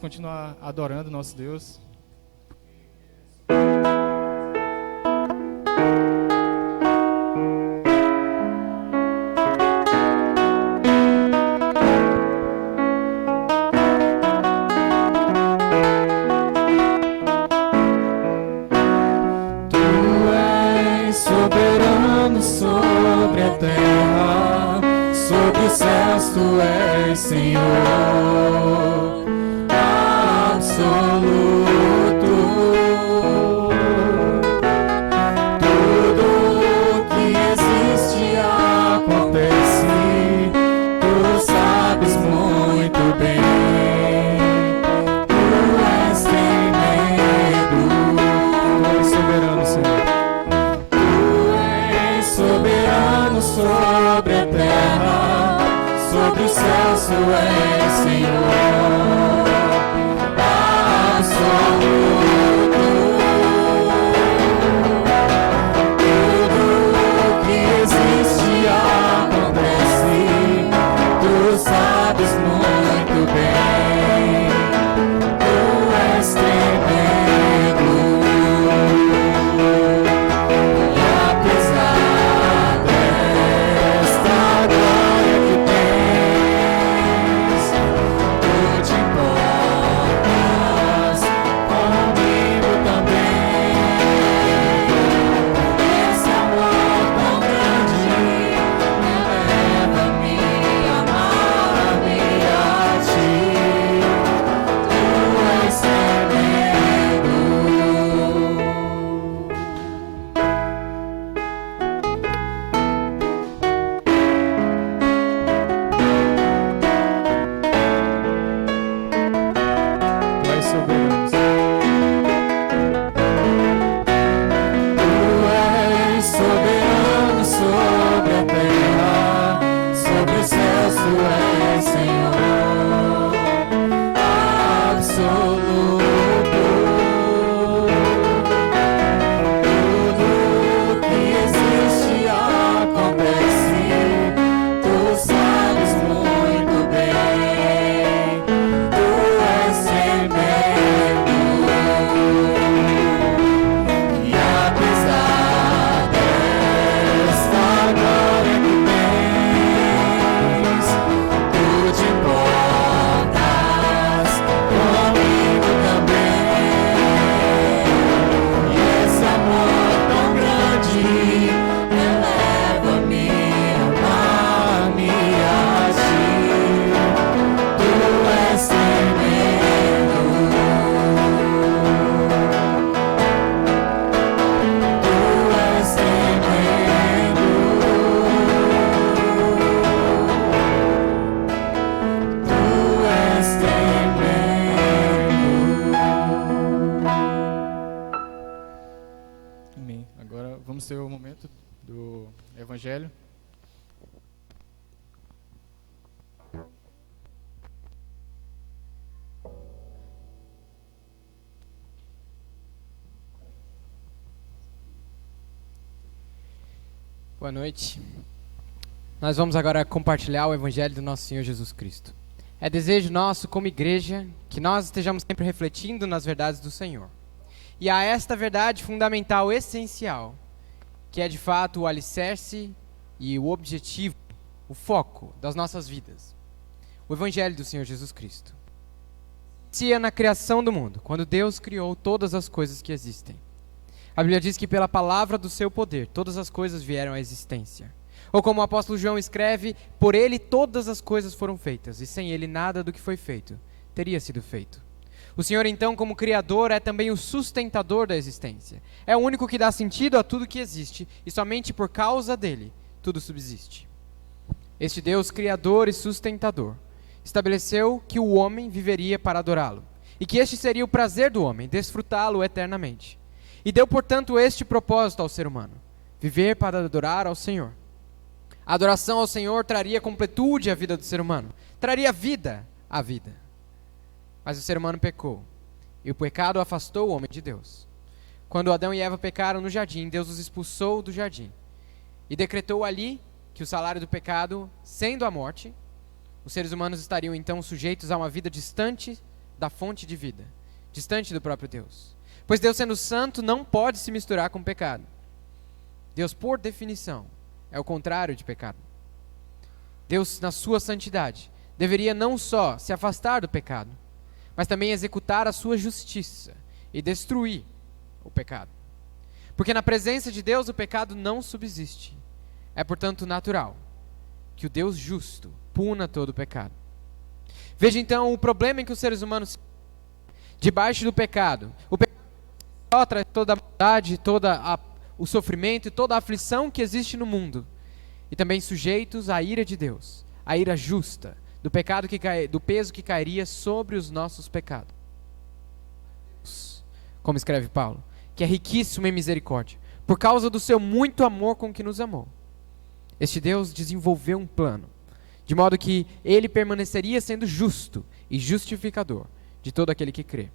Continuar adorando nosso Deus. Tu és soberano sobre a terra, sobre os céus tu és Senhor. Sobre a terra, sobre os céus, tu és Senhor absoluto. Tudo que existe acontece, tu sabes muito bem. Tu és tremendo, e apesar desta glória que tens, tu te importas comigo também. Esse amor tão grande leva-me a amar-me a ti. Tu és tremendo. Tu és soberano. Tu és soberano sobre a terra, sobre os céus, tu és Senhor absoluto. Tudo que existe acontece, tu sabes muito bem. Tu és tremendo, e apesar desta glória que tens, tu te importas comigo também. E esse amor tão grande eleva-me a amar-me a ti. Tu és tremendo, tu és tremendo, tu és tremendo. Amém. Agora vamos ter o momento do Evangelho. Boa noite. Nós vamos agora compartilhar o Evangelho do nosso Senhor Jesus Cristo. É desejo nosso, como igreja, que nós estejamos sempre refletindo nas verdades do Senhor. E há esta verdade fundamental, essencial, que é de fato o alicerce e o objetivo, o foco das nossas vidas. O Evangelho do Senhor Jesus Cristo. Inicia na criação do mundo, quando Deus criou todas as coisas que existem. A Bíblia diz que pela palavra do seu poder, todas as coisas vieram à existência. Ou como o apóstolo João escreve, por ele todas as coisas foram feitas, e sem ele nada do que foi feito teria sido feito. O Senhor então, como Criador, é também o sustentador da existência. É o único que dá sentido a tudo que existe, e somente por causa dele, tudo subsiste. Este Deus Criador e sustentador estabeleceu que o homem viveria para adorá-lo, e que este seria o prazer do homem, desfrutá-lo eternamente. E deu, portanto, este propósito ao ser humano: viver para adorar ao Senhor. A adoração ao Senhor traria completude à vida do ser humano, traria vida à vida. Mas o ser humano pecou, e o pecado afastou o homem de Deus. Quando Adão e Eva pecaram no jardim, Deus os expulsou do jardim, e decretou ali que o salário do pecado, sendo a morte, os seres humanos estariam então sujeitos a uma vida distante da fonte de vida, distante do próprio Deus. Pois Deus, sendo santo, não pode se misturar com o pecado. Deus, por definição, é o contrário de pecado. Deus, na sua santidade, deveria não só se afastar do pecado, mas também executar a sua justiça e destruir o pecado. Porque na presença de Deus o pecado não subsiste. É, portanto, natural que o Deus justo puna todo o pecado. Veja então o problema em que os seres humanos, debaixo do pecado, o pecado traz toda a maldade, o sofrimento e toda a aflição que existe no mundo, e também sujeitos à ira de Deus, à ira justa, do peso que cairia sobre os nossos pecados. Como escreve Paulo, que é riquíssimo em misericórdia, por causa do seu muito amor com que nos amou. Este Deus desenvolveu um plano, de modo que ele permaneceria sendo justo e justificador de todo aquele que crê.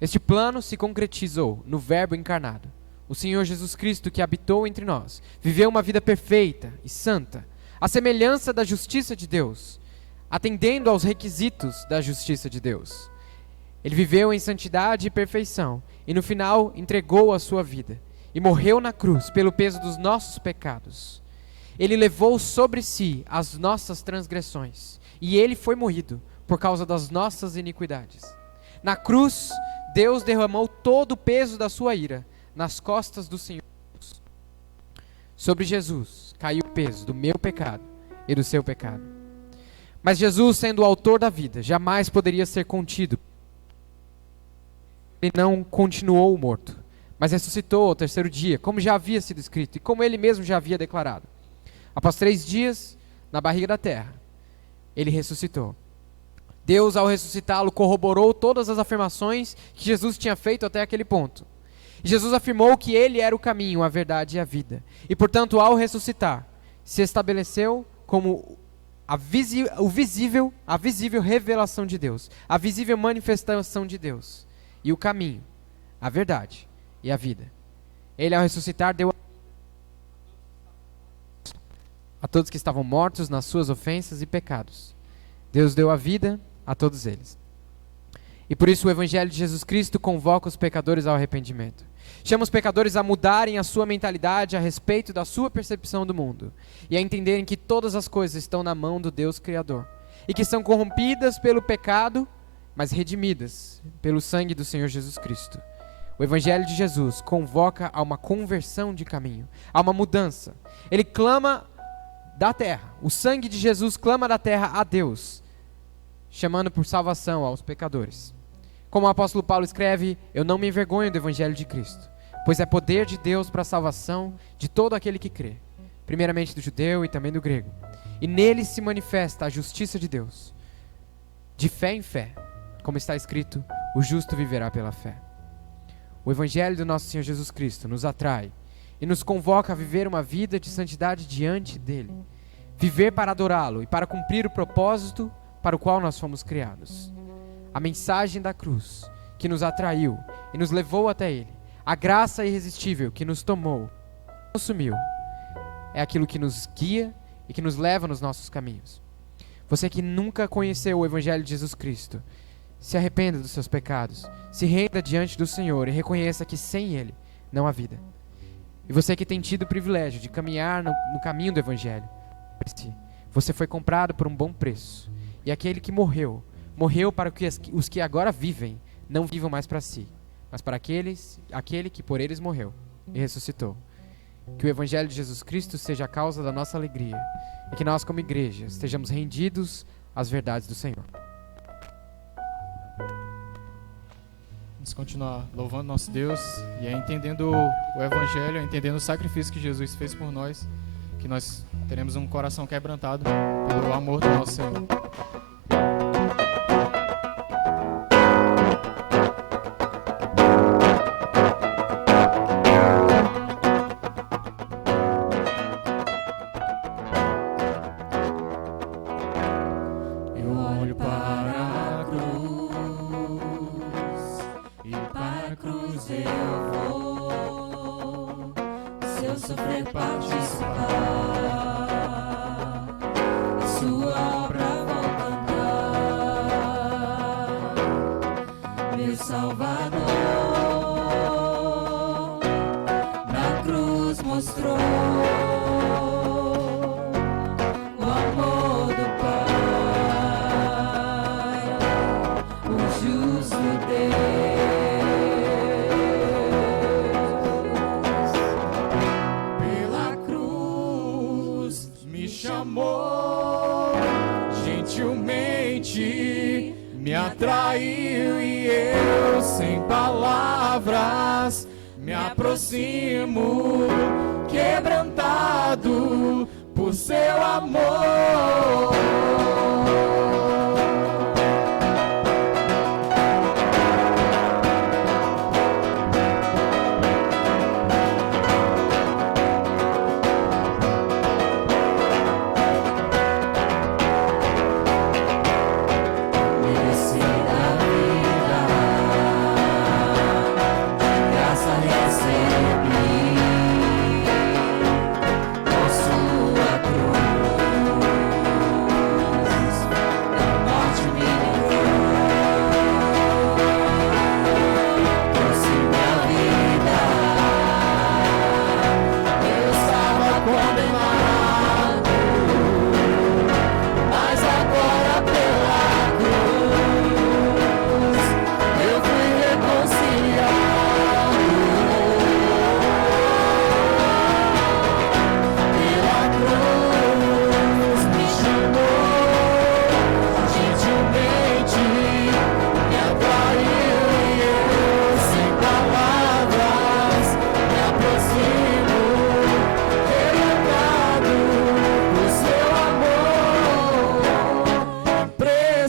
Este plano se concretizou no Verbo encarnado, o Senhor Jesus Cristo, que habitou entre nós, viveu uma vida perfeita e santa, à semelhança da justiça de Deus, atendendo aos requisitos da justiça de Deus. Ele viveu em santidade e perfeição, e no final entregou a sua vida, e morreu na cruz pelo peso dos nossos pecados. Ele levou sobre si as nossas transgressões, e ele foi moído por causa das nossas iniquidades. Na cruz, Deus derramou todo o peso da sua ira nas costas do Senhor. Sobre Jesus caiu o peso do meu pecado e do seu pecado. Mas Jesus, sendo o autor da vida, jamais poderia ser contido. Ele não continuou morto, mas ressuscitou ao terceiro dia, como já havia sido escrito e como ele mesmo já havia declarado. Após 3 dias, na barriga da terra, ele ressuscitou. Deus, ao ressuscitá-lo, corroborou todas as afirmações que Jesus tinha feito até aquele ponto. E Jesus afirmou que ele era o caminho, a verdade e a vida. E, portanto, ao ressuscitar, se estabeleceu como a visível revelação de Deus, a visível manifestação de Deus, e o caminho, a verdade e a vida. Ele, ao ressuscitar, deu a todos que estavam mortos nas suas ofensas e pecados. Deus deu a vida a todos eles. E por isso o Evangelho de Jesus Cristo convoca os pecadores ao arrependimento. Chama os pecadores a mudarem a sua mentalidade a respeito da sua percepção do mundo e a entenderem que todas as coisas estão na mão do Deus Criador e que são corrompidas pelo pecado, mas redimidas pelo sangue do Senhor Jesus Cristo. O Evangelho de Jesus convoca a uma conversão de caminho, a uma mudança. Ele clama da terra, o sangue de Jesus clama da terra a Deus, chamando por salvação aos pecadores. Como o apóstolo Paulo escreve, eu não me envergonho do Evangelho de Cristo, pois é poder de Deus para a salvação de todo aquele que crê, primeiramente do judeu e também do grego. E nele se manifesta a justiça de Deus, de fé em fé, como está escrito, o justo viverá pela fé. O Evangelho do nosso Senhor Jesus Cristo nos atrai e nos convoca a viver uma vida de santidade diante dele, viver para adorá-lo e para cumprir o propósito para o qual nós fomos criados. A mensagem da cruz que nos atraiu e nos levou até ele, a graça irresistível que nos tomou, consumiu, é aquilo que nos guia e que nos leva nos nossos caminhos. Você que nunca conheceu o Evangelho de Jesus Cristo, se arrependa dos seus pecados, se renda diante do Senhor e reconheça que sem Ele não há vida. E você que tem tido o privilégio de caminhar no caminho do Evangelho, você foi comprado por um bom preço. E aquele que morreu para que os que agora vivem não vivam mais para si, mas para aquele que por eles morreu e ressuscitou. Que o Evangelho de Jesus Cristo seja a causa da nossa alegria e que nós, como igreja, estejamos rendidos às verdades do Senhor. Vamos continuar louvando nosso Deus e entendendo o Evangelho, entendendo o sacrifício que Jesus fez por nós, que nós teremos um coração quebrantado pelo amor do nosso Senhor. Me atraiu e eu, sem palavras, me aproximo, quebrantado por seu amor.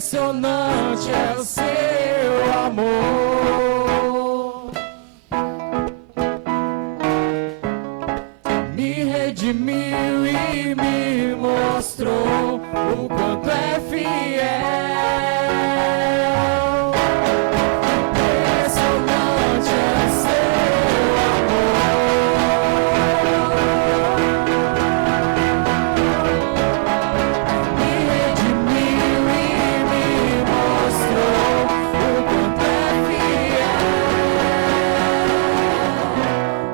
Impressionante é o seu amor, me redimiu e me mostrou o quanto é fiel. Impressionante é o seu amor, me redimiu e me mostrou o quanto é fiel.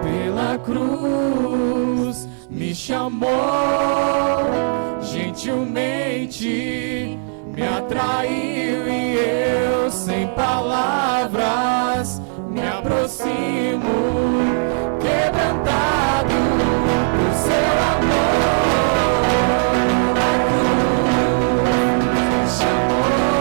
Pela cruz me chamou, gentilmente me atraiu e eu, sem palavras, me aproximo, quebrantado por seu amor. A cruz me chamou,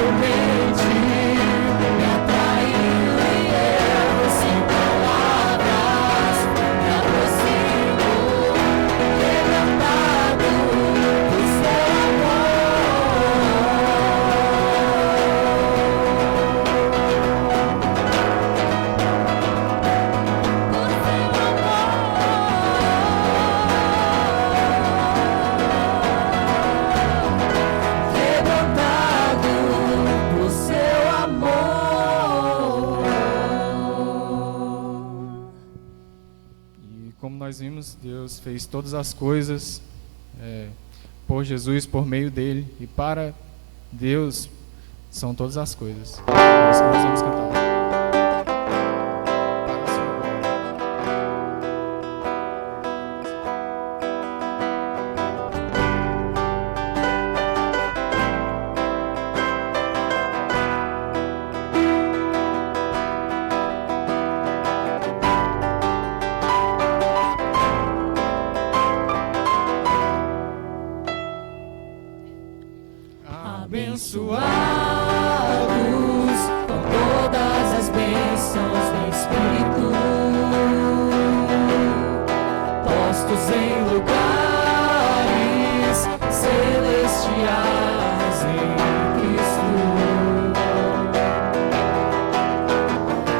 gentilmente me atraiu e eu, sem palavras, me aproximo, quebrantado por seu amor. nós vimos, Deus fez todas as coisas por Jesus, por meio dele, e para Deus são todas as coisas. É isso que nós vamos cantar. Para a sua glória. Abençoados com todas as bênçãos do Espírito, postos em lugares celestiais em Cristo,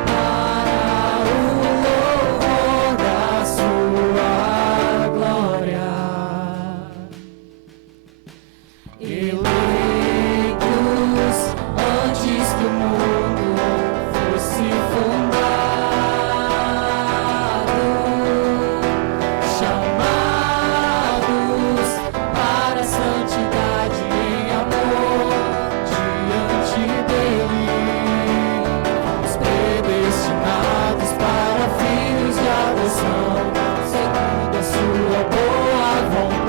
para o louvor da sua glória. Eleitos antes que o mundo fosse fundado, chamados para a santidade em amor diante dele, os predestinados para filhos de adoção, segundo a sua boa vontade.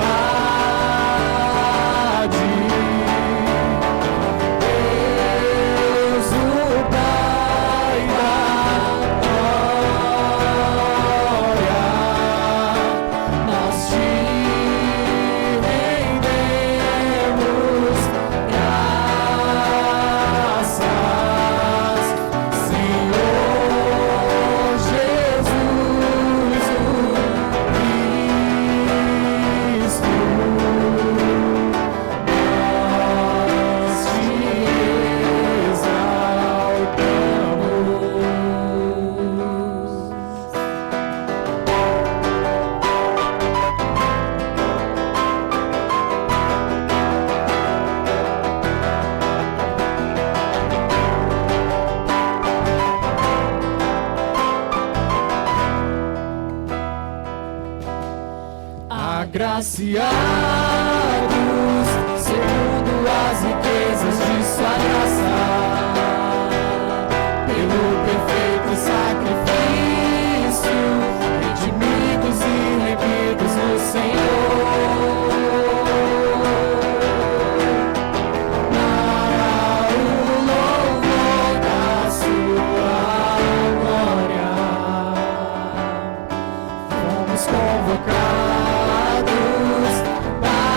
Deus, o Pai da glória, nós te rendemos graças, Senhor Jesus, o Cristo. Nós te agraciados segundo as riquezas de sua graça, pelo perfeito sacrifício, redimidos e remidos no Senhor, para o louvor da sua glória. Fomos convocados para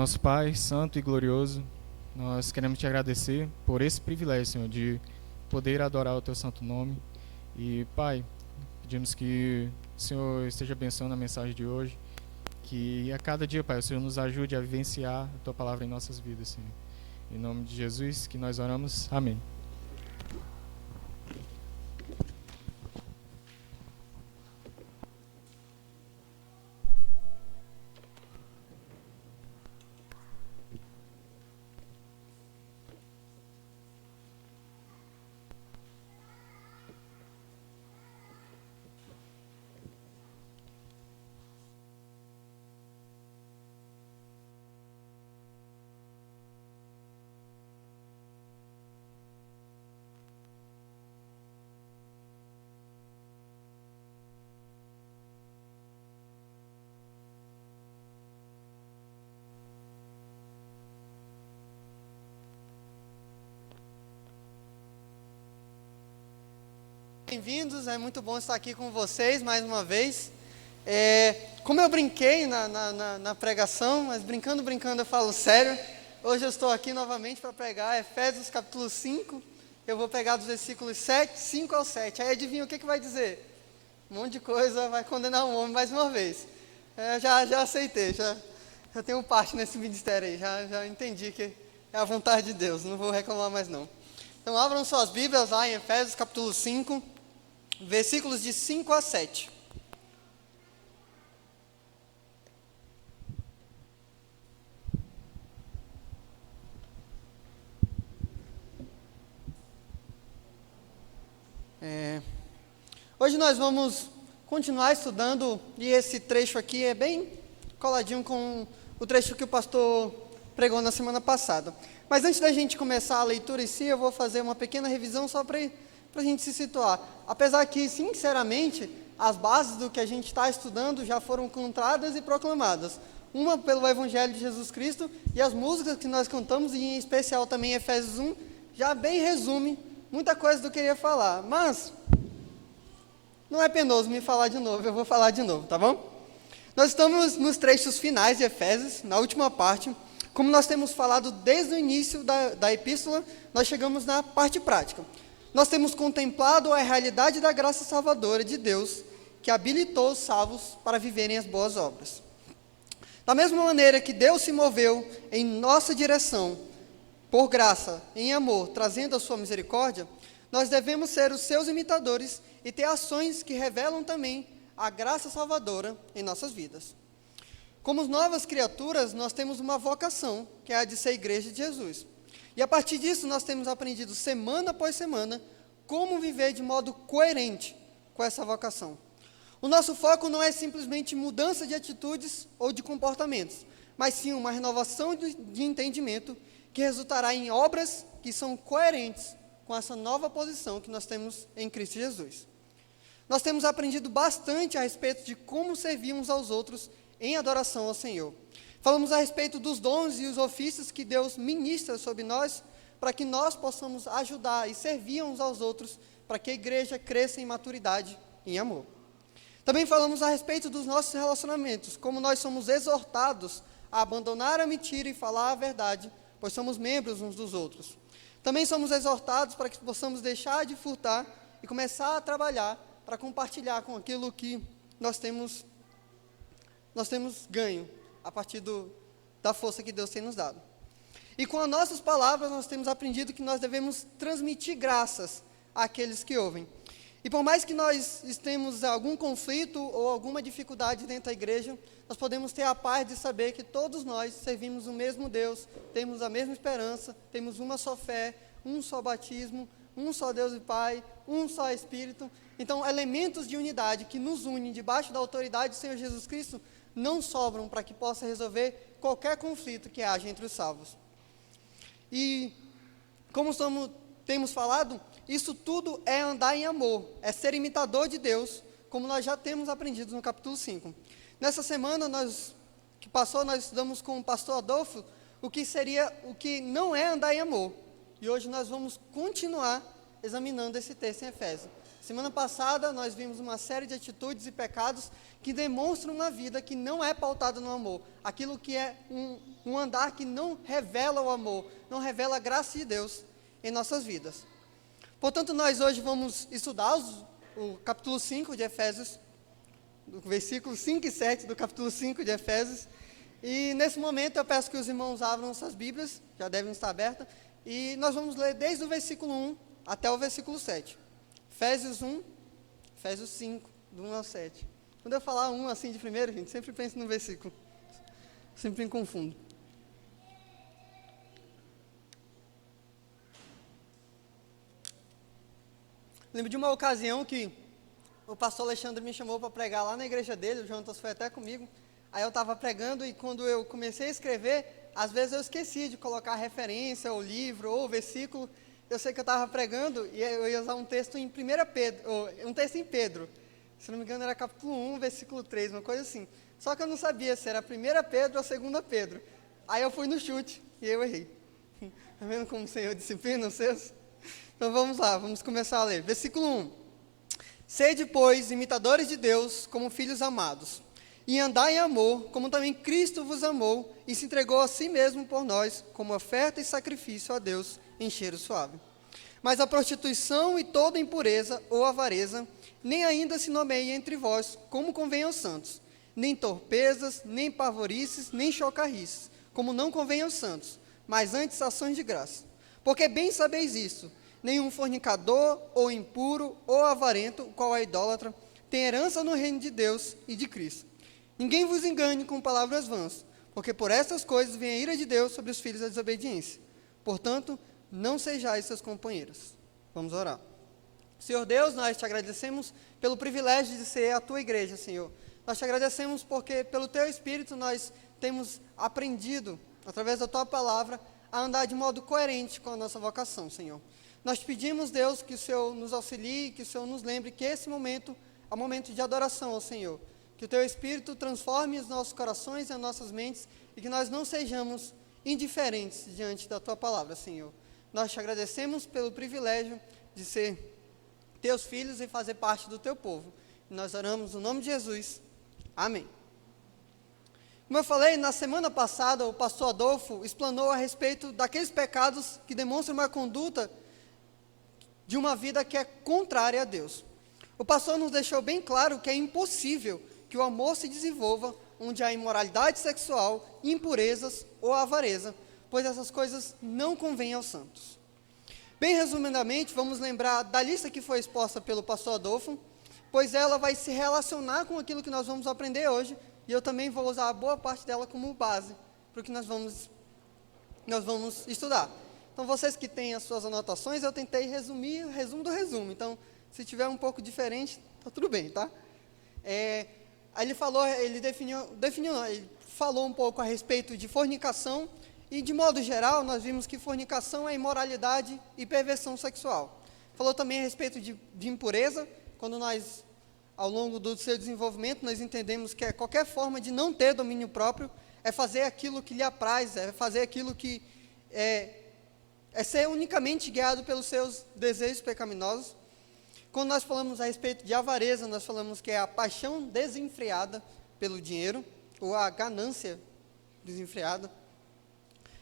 Nosso Pai, santo e glorioso, nós queremos te agradecer por esse privilégio, Senhor, de poder adorar o teu santo nome. E, Pai, pedimos que o Senhor esteja abençoando a mensagem de hoje, que a cada dia, Pai, o Senhor nos ajude a vivenciar a tua palavra em nossas vidas, Senhor. Em nome de Jesus que nós oramos. Amém. Bem-vindos, é muito bom estar aqui com vocês mais uma vez. Como eu brinquei na pregação, mas brincando eu falo sério, hoje eu estou aqui novamente para pregar Efésios capítulo 5, eu vou pegar dos versículos 5 ao 7, aí adivinha o que vai dizer? Um monte de coisa, vai condenar um homem mais uma vez. Já aceitei, já tenho parte nesse ministério aí, já entendi que é a vontade de Deus, não vou reclamar mais não. Então abram suas Bíblias lá em Efésios capítulo 5, versículos de 5 a 7. Hoje nós vamos continuar estudando, e esse trecho aqui é bem coladinho com o trecho que o pastor pregou na semana passada. Mas antes da gente começar a leitura em si, eu vou fazer uma pequena revisão só para a gente se situar. Apesar que, sinceramente, as bases do que a gente está estudando já foram cantadas e proclamadas. Uma pelo Evangelho de Jesus Cristo, e as músicas que nós cantamos, e em especial também Efésios 1, já bem resume muita coisa do que eu queria falar. Mas não é penoso me falar de novo, eu vou falar de novo, tá bom? Nós estamos nos trechos finais de Efésios, na última parte. Como nós temos falado desde o início da epístola, nós chegamos na parte prática. Nós temos contemplado a realidade da graça salvadora de Deus, que habilitou os salvos para viverem as boas obras. Da mesma maneira que Deus se moveu em nossa direção, por graça, em amor, trazendo a sua misericórdia, nós devemos ser os seus imitadores e ter ações que revelam também a graça salvadora em nossas vidas. Como novas criaturas, nós temos uma vocação, que é a de ser igreja de Jesus. E a partir disso, nós temos aprendido semana após semana como viver de modo coerente com essa vocação. O nosso foco não é simplesmente mudança de atitudes ou de comportamentos, mas sim uma renovação de entendimento que resultará em obras que são coerentes com essa nova posição que nós temos em Cristo Jesus. Nós temos aprendido bastante a respeito de como servir uns aos outros em adoração ao Senhor. Falamos a respeito dos dons e os ofícios que Deus ministra sobre nós, para que nós possamos ajudar e servir uns aos outros, para que a igreja cresça em maturidade e em amor. Também falamos a respeito dos nossos relacionamentos, como nós somos exortados a abandonar a mentira e falar a verdade, pois somos membros uns dos outros. Também somos exortados para que possamos deixar de furtar e começar a trabalhar para compartilhar com aquilo que nós temos ganho a partir da força que Deus tem nos dado. E com as nossas palavras nós temos aprendido que nós devemos transmitir graças àqueles que ouvem. E por mais que nós estemos em algum conflito ou alguma dificuldade dentro da igreja, nós podemos ter a paz de saber que todos nós servimos o mesmo Deus, temos a mesma esperança, temos uma só fé, um só batismo, um só Deus e Pai, um só Espírito. Então, elementos de unidade que nos unem debaixo da autoridade do Senhor Jesus Cristo não sobram para que possa resolver qualquer conflito que haja entre os salvos. E, como temos falado, isso tudo é andar em amor, é ser imitador de Deus, como nós já temos aprendido no capítulo 5. Nessa semana que passou, nós estudamos com o pastor Adolfo o que não é andar em amor. E hoje nós vamos continuar examinando esse texto em Efésios. Semana passada nós vimos uma série de atitudes e pecados que demonstram uma vida que não é pautada no amor. Aquilo que é um andar que não revela o amor, não revela a graça de Deus em nossas vidas. Portanto, nós hoje vamos estudar o capítulo 5 de Efésios, do versículo 5 e 7 do capítulo 5 de Efésios. E nesse momento eu peço que os irmãos abram suas Bíblias, já devem estar abertas, e nós vamos ler desde o versículo 1 até o versículo 7. Efésios 1, Efésios 5, do 1 ao 7. Quando eu falar 1 assim de primeiro, gente, sempre penso no versículo. Sempre me confundo. Lembro de uma ocasião que o pastor Alexandre me chamou para pregar lá na igreja dele, o Jonas foi até comigo. Aí eu estava pregando e quando eu comecei a escrever, às vezes eu esqueci de colocar a referência, ou livro, ou versículo. Eu sei que eu estava pregando e eu ia usar um texto em 1 Pedro, ou um texto em Pedro. Se não me engano era capítulo 1, versículo 3, uma coisa assim. Só que eu não sabia se era 1 Pedro ou 2 Pedro. Aí eu fui no chute e eu errei. Está vendo como o Senhor disciplina os seus? Então vamos lá, vamos começar a ler. Versículo 1. Sede, pois, imitadores de Deus, como filhos amados, e andai em amor, como também Cristo vos amou, e se entregou a si mesmo por nós, como oferta e sacrifício a Deus, em cheiro suave. Mas a prostituição e toda impureza ou avareza, nem ainda se nomeie entre vós, como convém aos santos, nem torpezas, nem pavorices, nem chocarrices, como não convém aos santos, mas antes ações de graça. Porque bem sabeis isso, nenhum fornicador, ou impuro, ou avarento, o qual é idólatra, tem herança no reino de Deus e de Cristo. Ninguém vos engane com palavras vãs, porque por estas coisas vem a ira de Deus sobre os filhos da desobediência. Portanto, não sejais seus companheiros. Vamos orar. Senhor Deus, nós te agradecemos pelo privilégio de ser a tua igreja, Senhor. Nós te agradecemos porque pelo teu Espírito nós temos aprendido, através da tua palavra, a andar de modo coerente com a nossa vocação, Senhor. Nós te pedimos, Deus, que o Senhor nos auxilie, que o Senhor nos lembre que esse momento é um momento de adoração ao Senhor. Que o teu Espírito transforme os nossos corações e as nossas mentes e que nós não sejamos indiferentes diante da tua palavra, Senhor. Nós te agradecemos pelo privilégio de ser teus filhos e fazer parte do teu povo. E nós oramos no nome de Jesus. Amém. Como eu falei, na semana passada, o pastor Adolfo explanou a respeito daqueles pecados que demonstram uma conduta de uma vida que é contrária a Deus. O pastor nos deixou bem claro que é impossível que o amor se desenvolva onde há imoralidade sexual, impurezas ou avareza, pois essas coisas não convêm aos santos. Bem resumidamente, vamos lembrar da lista que foi exposta pelo pastor Adolfo, pois ela vai se relacionar com aquilo que nós vamos aprender hoje, e eu também vou usar a boa parte dela como base para o que nós vamos estudar. Então, vocês que têm as suas anotações, eu tentei resumir o resumo do resumo. Então, se tiver um pouco diferente, está tudo bem, tá? Aí ele falou um pouco a respeito de fornicação, e de modo geral, nós vimos que fornicação é imoralidade e perversão sexual. Falou também a respeito de impureza, quando nós, ao longo do seu desenvolvimento, nós entendemos que qualquer forma de não ter domínio próprio, é fazer aquilo que lhe apraz, é fazer aquilo que é ser unicamente guiado pelos seus desejos pecaminosos. Quando nós falamos a respeito de avareza, nós falamos que é a paixão desenfreada pelo dinheiro, ou a ganância desenfreada.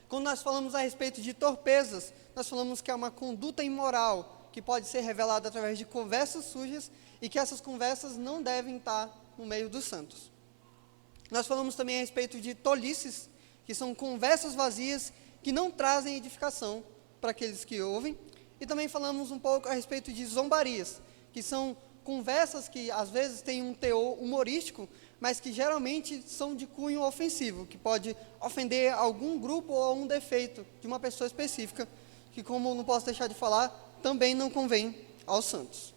Quando nós falamos a respeito de torpezas, nós falamos que é uma conduta imoral, que pode ser revelada através de conversas sujas, e que essas conversas não devem estar no meio dos santos. Nós falamos também a respeito de tolices, que são conversas vazias, que não trazem edificação para aqueles que ouvem. E também falamos um pouco a respeito de zombarias, que são conversas que às vezes têm um teor humorístico, mas que geralmente são de cunho ofensivo, que pode ofender algum grupo ou um defeito de uma pessoa específica, que, como não posso deixar de falar, também não convém aos santos.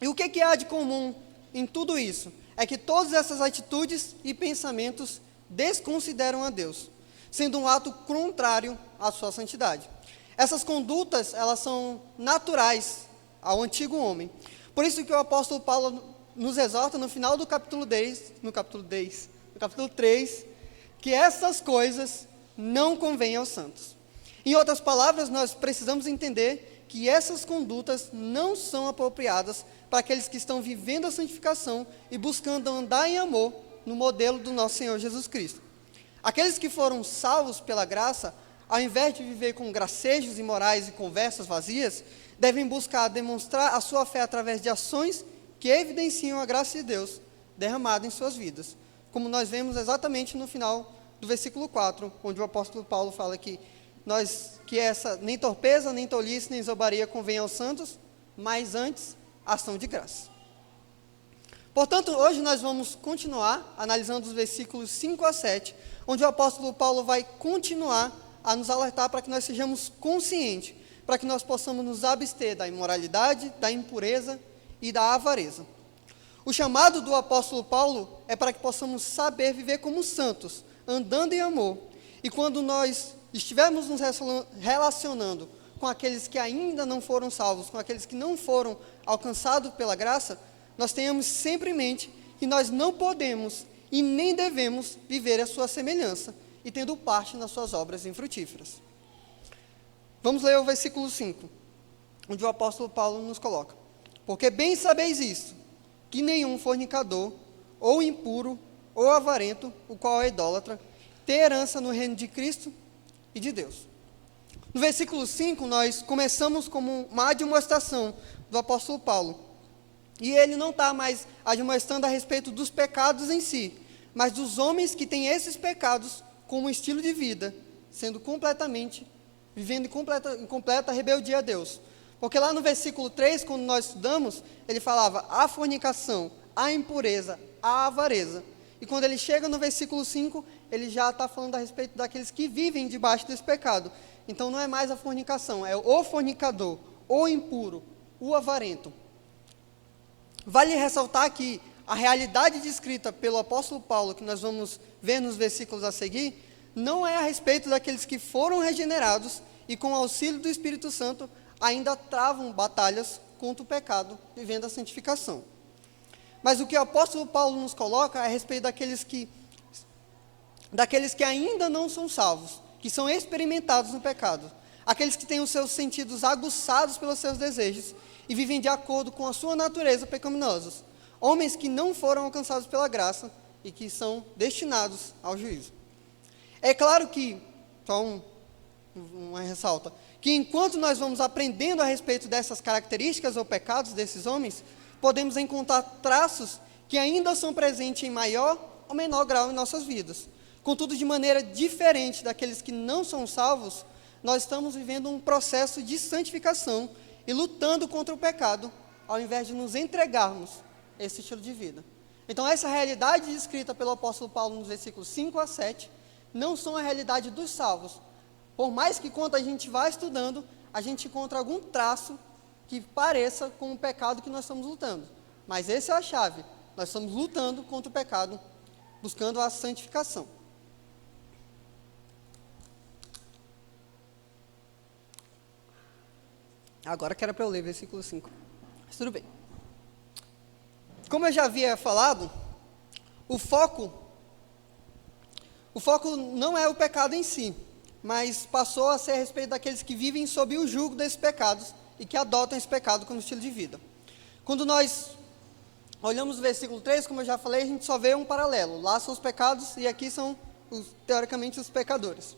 E o que há de comum em tudo isso? É que todas essas atitudes e pensamentos desconsideram a Deus, sendo um ato contrário à sua santidade. Essas condutas, elas são naturais ao antigo homem. Por isso que o apóstolo Paulo nos exorta no final do capítulo 3, que essas coisas não convêm aos santos. Em outras palavras, nós precisamos entender que essas condutas não são apropriadas para aqueles que estão vivendo a santificação e buscando andar em amor no modelo do nosso Senhor Jesus Cristo. Aqueles que foram salvos pela graça, ao invés de viver com gracejos imorais e conversas vazias, devem buscar demonstrar a sua fé através de ações que evidenciam a graça de Deus derramada em suas vidas, como nós vemos exatamente no final do versículo 4, onde o apóstolo Paulo fala que essa nem torpeza, nem tolice, nem zombaria convém aos santos, mas antes ação de graça. Portanto, hoje nós vamos continuar analisando os versículos 5 a 7, onde o apóstolo Paulo vai continuar a nos alertar para que nós sejamos conscientes, para que nós possamos nos abster da imoralidade, da impureza e da avareza. O chamado do apóstolo Paulo é para que possamos saber viver como santos, andando em amor. E quando nós estivermos nos relacionando com aqueles que ainda não foram salvos, com aqueles que não foram alcançados pela graça, nós tenhamos sempre em mente que nós não podemos e nem devemos viver a sua semelhança e tendo parte nas suas obras infrutíferas. Vamos ler o versículo 5, onde o apóstolo Paulo nos coloca: porque bem sabeis isso, que nenhum fornicador, ou impuro, ou avarento, o qual é idólatra, tem herança no reino de Cristo e de Deus. No versículo 5, nós começamos como uma admoestação do apóstolo Paulo. E ele não está mais admoestando a respeito dos pecados em si, mas dos homens que têm esses pecados como estilo de vida, vivendo em completa rebeldia a Deus. Porque lá no versículo 3, quando nós estudamos, ele falava a fornicação, a impureza, a avareza. E quando ele chega no versículo 5, ele já está falando a respeito daqueles que vivem debaixo desse pecado. Então não é mais a fornicação, é o fornicador, o impuro, o avarento. Vale ressaltar que a realidade descrita pelo apóstolo Paulo, que nós vamos ver nos versículos a seguir, não é a respeito daqueles que foram regenerados e com o auxílio do Espírito Santo ainda travam batalhas contra o pecado, vivendo a santificação. Mas o que o apóstolo Paulo nos coloca é a respeito daqueles que ainda não são salvos, que são experimentados no pecado, aqueles que têm os seus sentidos aguçados pelos seus desejos e vivem de acordo com a sua natureza pecaminosos, homens que não foram alcançados pela graça e que são destinados ao juízo. É claro que, só uma ressalta, que enquanto nós vamos aprendendo a respeito dessas características ou pecados desses homens, podemos encontrar traços que ainda são presentes em maior ou menor grau em nossas vidas. Contudo, de maneira diferente daqueles que não são salvos, nós estamos vivendo um processo de santificação e lutando contra o pecado, ao invés de nos entregarmos a esse estilo de vida. Então, essa realidade descrita pelo apóstolo Paulo nos versículos 5 a 7, não são a realidade dos salvos. Por mais que quando a gente vai estudando, a gente encontra algum traço que pareça com o pecado que nós estamos lutando. Mas essa é a chave. Nós estamos lutando contra o pecado, buscando a santificação. Agora que era para eu ler versículo 5. Mas tudo bem. Como eu já havia falado, o foco não é o pecado em si, mas passou a ser a respeito daqueles que vivem sob o jugo desses pecados e que adotam esse pecado como estilo de vida. Quando nós olhamos o versículo 3, como eu já falei, a gente só vê um paralelo. Lá são os pecados e aqui são, teoricamente, os pecadores.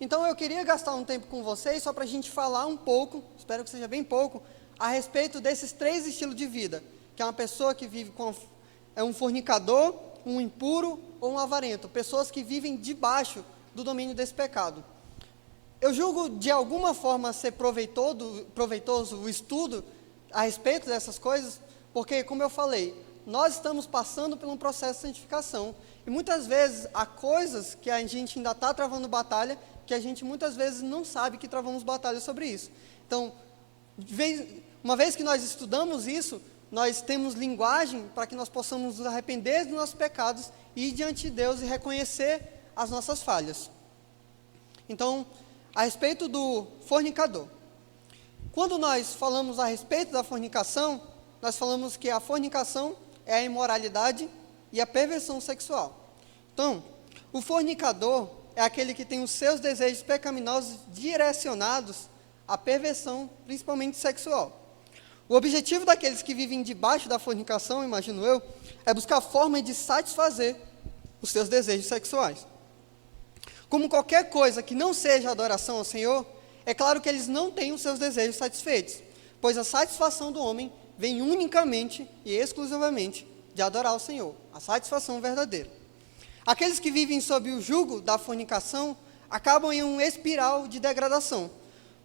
Então, eu queria gastar um tempo com vocês só para a gente falar um pouco, espero que seja bem pouco, a respeito desses três estilos de vida, que é uma pessoa que vive é um fornicador, um impuro ou um avarento, pessoas que vivem debaixo do domínio desse pecado. Eu julgo de alguma forma ser proveitoso o estudo a respeito dessas coisas, porque, como eu falei, nós estamos passando por um processo de santificação, e muitas vezes há coisas que a gente ainda está travando batalha, que a gente muitas vezes não sabe que travamos batalha sobre isso. Então, uma vez que nós estudamos isso, nós temos linguagem para que nós possamos nos arrepender dos nossos pecados e ir diante de Deus e reconhecer as nossas falhas. Então, a respeito do fornicador. Quando nós falamos a respeito da fornicação, nós falamos que a fornicação é a imoralidade e a perversão sexual. Então, o fornicador é aquele que tem os seus desejos pecaminosos direcionados a perversão, principalmente sexual. O objetivo daqueles que vivem debaixo da fornicação, imagino eu, é buscar formas de satisfazer os seus desejos sexuais. Como qualquer coisa que não seja adoração ao Senhor, é claro que eles não têm os seus desejos satisfeitos, pois a satisfação do homem vem unicamente e exclusivamente de adorar ao Senhor, a satisfação verdadeira. Aqueles que vivem sob o jugo da fornicação acabam em uma espiral de degradação.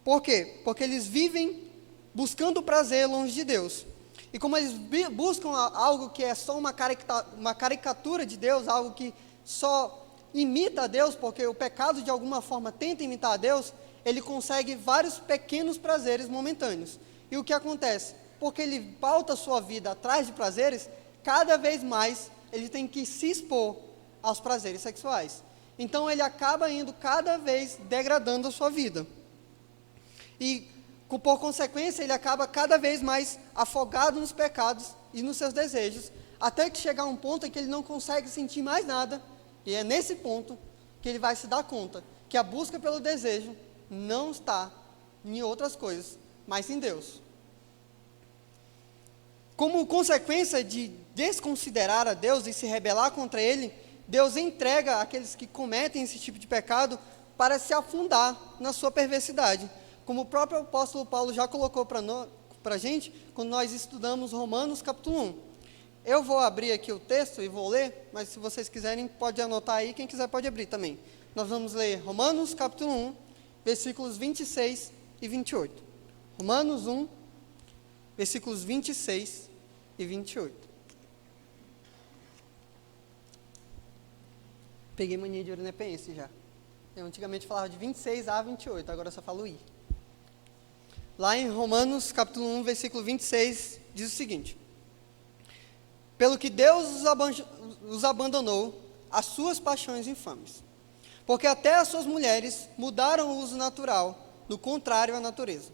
Por quê? Porque eles vivem buscando prazer longe de Deus. E como eles buscam algo que é só uma caricatura de Deus, algo que só imita a Deus, porque o pecado de alguma forma tenta imitar a Deus, ele consegue vários pequenos prazeres momentâneos. E o que acontece? Porque ele pauta a sua vida atrás de prazeres, cada vez mais ele tem que se expor aos prazeres sexuais. Então ele acaba indo cada vez degradando a sua vida. E por consequência ele acaba cada vez mais afogado nos pecados e nos seus desejos, até que chegar a um ponto em que ele não consegue sentir mais nada, e é nesse ponto que ele vai se dar conta que a busca pelo desejo não está em outras coisas, mas em Deus. Como consequência de desconsiderar a Deus e se rebelar contra Ele, Deus entrega aqueles que cometem esse tipo de pecado para se afundar na sua perversidade. Como o próprio apóstolo Paulo já colocou para a gente, quando nós estudamos Romanos capítulo 1. Eu vou abrir aqui o texto e vou ler, mas se vocês quiserem, pode anotar aí, quem quiser pode abrir também. Nós vamos ler Romanos capítulo 1, versículos 26 e 28. Romanos 1, versículos 26 e 28. Peguei mania de orinepense já. Eu antigamente falava de 26 a 28, agora eu só falo I. Lá em Romanos capítulo 1, versículo 26, diz o seguinte: pelo que Deus os abandonou às suas paixões infames, porque até as suas mulheres mudaram o uso natural, do contrário à natureza.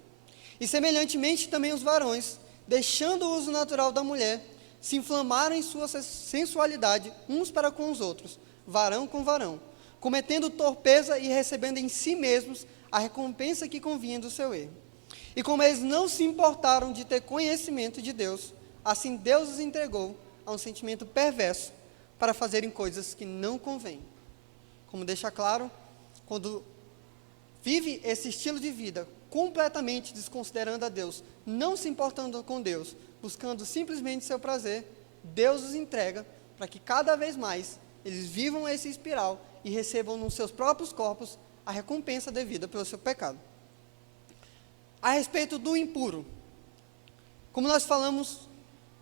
E semelhantemente também os varões, deixando o uso natural da mulher, se inflamaram em sua sensualidade uns para com os outros, varão com varão, cometendo torpeza e recebendo em si mesmos a recompensa que convinha do seu erro. E como eles não se importaram de ter conhecimento de Deus, assim Deus os entregou a um sentimento perverso para fazerem coisas que não convêm. Como deixa claro, quando vive esse estilo de vida completamente desconsiderando a Deus, não se importando com Deus, buscando simplesmente seu prazer, Deus os entrega para que cada vez mais eles vivam esse espiral e recebam nos seus próprios corpos a recompensa devida pelo seu pecado. A respeito do impuro, como nós falamos,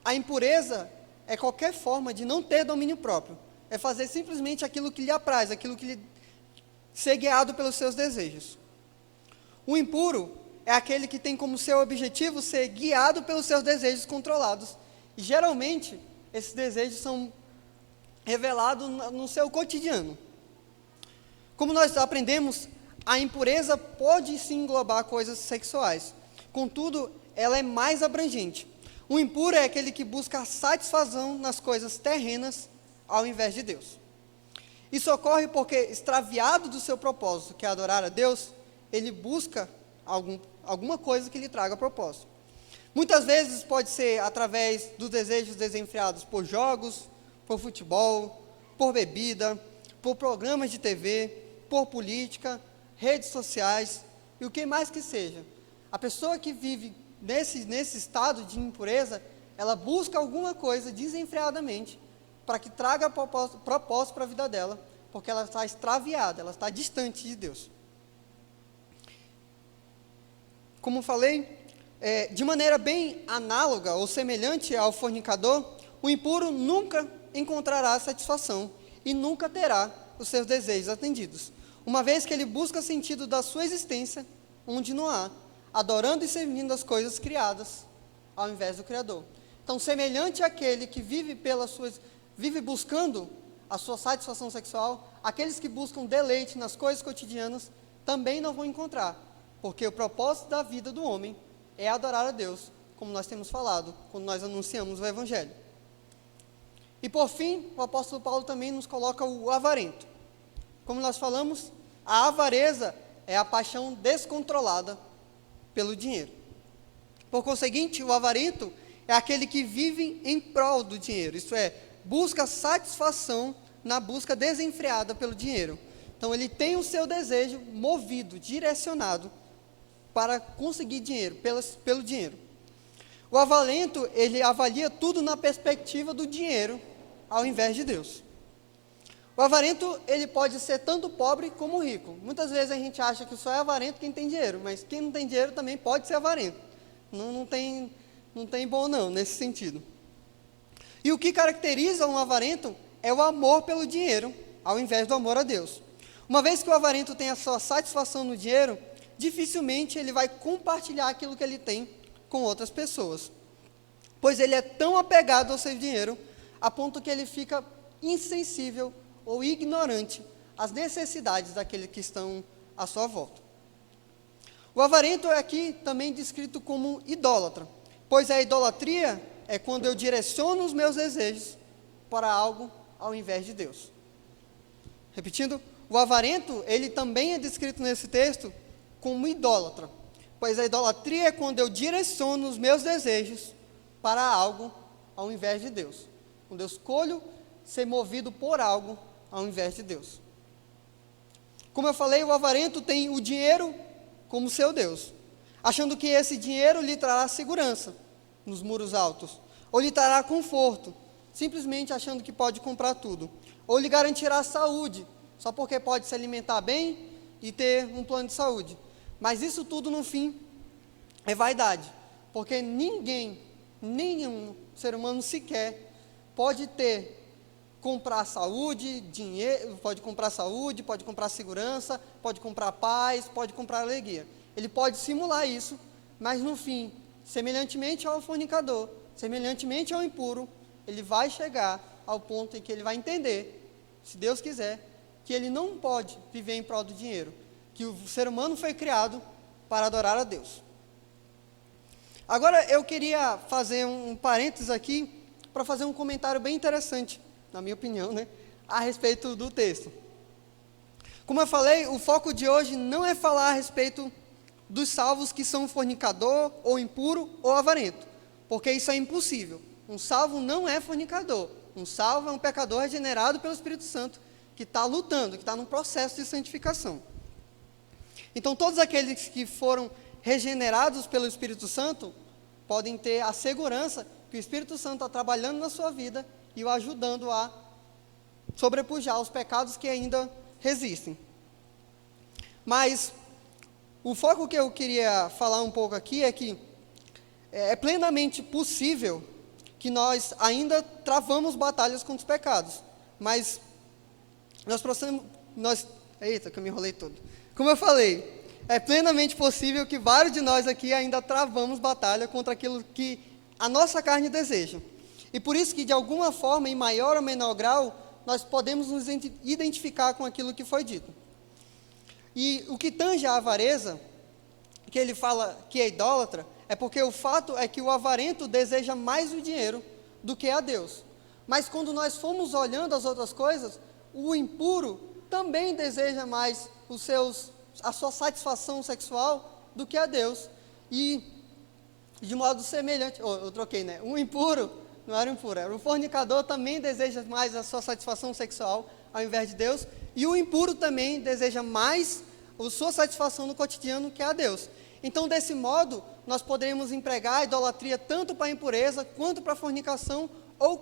a impureza é qualquer forma de não ter domínio próprio, é fazer simplesmente aquilo que lhe apraz, aquilo que lhe ser guiado pelos seus desejos. O impuro é aquele que tem como seu objetivo ser guiado pelos seus desejos controlados, e geralmente esses desejos são revelados no seu cotidiano. Como nós aprendemos, a impureza pode sim englobar coisas sexuais, contudo, ela é mais abrangente. O impuro é aquele que busca a satisfação nas coisas terrenas ao invés de Deus. Isso ocorre porque, extraviado do seu propósito, que é adorar a Deus, ele busca alguma coisa que lhe traga propósito. Muitas vezes pode ser através dos desejos desenfreados por jogos, por futebol, por bebida, por programas de TV, por política, redes sociais e o que mais que seja. A pessoa que vive nesse estado de impureza, ela busca alguma coisa desenfreadamente para que traga propósito para a vida dela, porque ela está extraviada, ela está distante de Deus. Como falei, de maneira bem análoga ou semelhante ao fornicador, o impuro nunca encontrará satisfação e nunca terá os seus desejos atendidos, uma vez que ele busca sentido da sua existência onde não há, adorando e servindo as coisas criadas ao invés do Criador. Então, semelhante àquele que vive buscando a sua satisfação sexual, aqueles que buscam deleite nas coisas cotidianas também não vão encontrar, porque o propósito da vida do homem é adorar a Deus, como nós temos falado quando nós anunciamos o Evangelho. E por fim, o apóstolo Paulo também nos coloca o avarento. Como nós falamos, a avareza é a paixão descontrolada pelo dinheiro. Por conseguinte, o avarento é aquele que vive em prol do dinheiro, isto é, busca satisfação na busca desenfreada pelo dinheiro. Então, ele tem o seu desejo movido, direcionado para conseguir dinheiro, pelo dinheiro. O avarento, ele avalia tudo na perspectiva do dinheiro, ao invés de Deus. O avarento, ele pode ser tanto pobre como rico. Muitas vezes a gente acha que só é avarento quem tem dinheiro, mas quem não tem dinheiro também pode ser avarento. Não tem bom não, nesse sentido. E o que caracteriza um avarento é o amor pelo dinheiro, ao invés do amor a Deus. Uma vez que o avarento tem a sua satisfação no dinheiro, dificilmente ele vai compartilhar aquilo que ele tem com outras pessoas, pois ele é tão apegado ao seu dinheiro, a ponto que ele fica insensível ou ignorante às necessidades daqueles que estão à sua volta. O avarento é aqui também descrito como idólatra, pois a idolatria é quando eu direciono os meus desejos para algo ao invés de Deus. Repetindo, o avarento, ele também é descrito nesse texto como idólatra, pois a idolatria é quando eu direciono os meus desejos para algo ao invés de Deus. Quando eu escolho ser movido por algo ao invés de Deus. Como eu falei, o avarento tem o dinheiro como seu Deus, achando que esse dinheiro lhe trará segurança nos muros altos, ou lhe trará conforto, simplesmente achando que pode comprar tudo, ou lhe garantirá saúde, só porque pode se alimentar bem e ter um plano de saúde. Mas isso tudo, no fim, é vaidade, porque nenhum ser humano sequer pode comprar saúde, dinheiro, pode comprar segurança, pode comprar paz, pode comprar alegria. Ele pode simular isso, mas no fim, semelhantemente ao fornicador, semelhantemente ao impuro, ele vai chegar ao ponto em que ele vai entender, se Deus quiser, que ele não pode viver em prol do dinheiro, que o ser humano foi criado para adorar a Deus. Agora eu queria fazer um parênteses aqui, para fazer um comentário bem interessante, na minha opinião, a respeito do texto. Como eu falei, o foco de hoje não é falar a respeito dos salvos que são fornicador, ou impuro, ou avarento, porque isso é impossível. Um salvo não é fornicador, um salvo é um pecador regenerado pelo Espírito Santo, que está lutando, que está num processo de santificação. Então, todos aqueles que foram regenerados pelo Espírito Santo, podem ter a segurança que o Espírito Santo está trabalhando na sua vida e o ajudando a sobrepujar os pecados que ainda resistem. Mas o foco que eu queria falar um pouco aqui é que é plenamente possível que nós ainda travamos batalhas contra os pecados, mas eita, que eu me enrolei todo. Como eu falei, é plenamente possível que vários de nós aqui ainda travamos batalha contra aquilo que a nossa carne deseja. E por isso que, de alguma forma, em maior ou menor grau, nós podemos nos identificar com aquilo que foi dito. E o que tange a avareza, que ele fala que é idólatra, é porque o fato é que o avarento deseja mais o dinheiro do que a Deus. Mas quando nós formos olhando as outras coisas, o impuro também deseja mais a sua satisfação sexual do que a Deus. E de modo semelhante, eu troquei, o impuro, não era o impuro, era o fornicador, também deseja mais a sua satisfação sexual ao invés de Deus, e o impuro também deseja mais a sua satisfação no cotidiano que a Deus. Então, desse modo, nós poderíamos empregar a idolatria tanto para a impureza, quanto para a fornicação, ou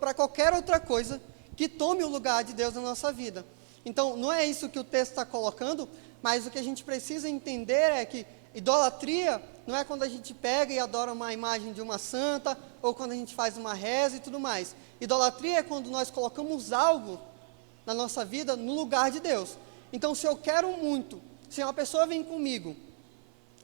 para qualquer outra coisa que tome o lugar de Deus na nossa vida. Então, não é isso que o texto está colocando, mas o que a gente precisa entender é que idolatria não é quando a gente pega e adora uma imagem de uma santa, ou quando a gente faz uma reza e tudo mais. Idolatria é quando nós colocamos algo na nossa vida no lugar de Deus. Então, se eu quero muito, se uma pessoa vem comigo,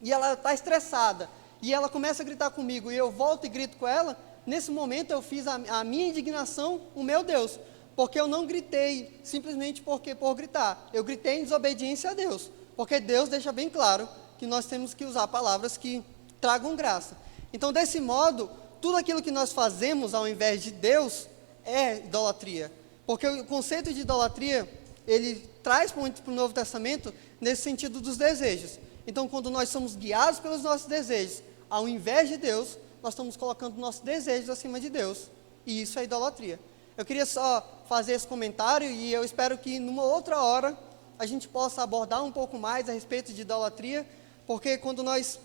e ela está estressada, e ela começa a gritar comigo, e eu volto e grito com ela, nesse momento eu fiz a minha indignação o meu Deus, porque eu não gritei simplesmente por gritar, eu gritei em desobediência a Deus, porque Deus deixa bem claro que nós temos que usar palavras que tragam graça. Então, desse modo, tudo aquilo que nós fazemos ao invés de Deus é idolatria, porque o conceito de idolatria, ele traz muito para o Novo Testamento nesse sentido dos desejos. Então, quando nós somos guiados pelos nossos desejos, ao invés de Deus, nós estamos colocando nossos desejos acima de Deus. E isso é idolatria. Eu queria só fazer esse comentário e eu espero que numa outra hora a gente possa abordar um pouco mais a respeito de idolatria, porque quando nós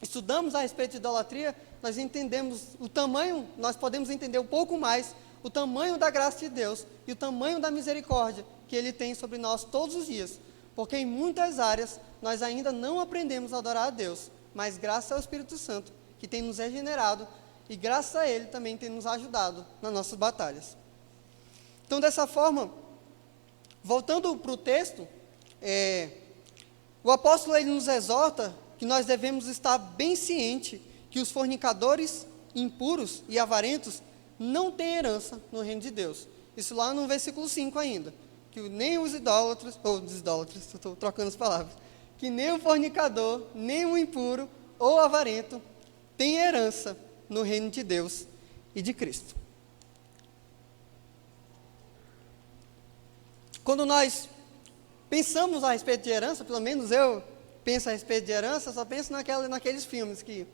estudamos a respeito de idolatria, nós entendemos o tamanho, nós podemos entender um pouco mais o tamanho da graça de Deus e o tamanho da misericórdia que Ele tem sobre nós todos os dias, porque em muitas áreas nós ainda não aprendemos a adorar a Deus, mas graças ao Espírito Santo, que tem nos regenerado, e graças a Ele também tem nos ajudado nas nossas batalhas. Então, dessa forma, voltando para o texto, o apóstolo ele nos exorta que nós devemos estar bem cientes que os fornicadores, impuros e avarentos não têm herança no reino de Deus. Isso lá no versículo 5 ainda, que nem os idólatras, estou trocando as palavras, que nem o fornicador, nem o impuro ou avarento tem herança no reino de Deus e de Cristo. Quando nós pensamos a respeito de herança, pelo menos eu penso a respeito de herança, só penso naqueles filmes que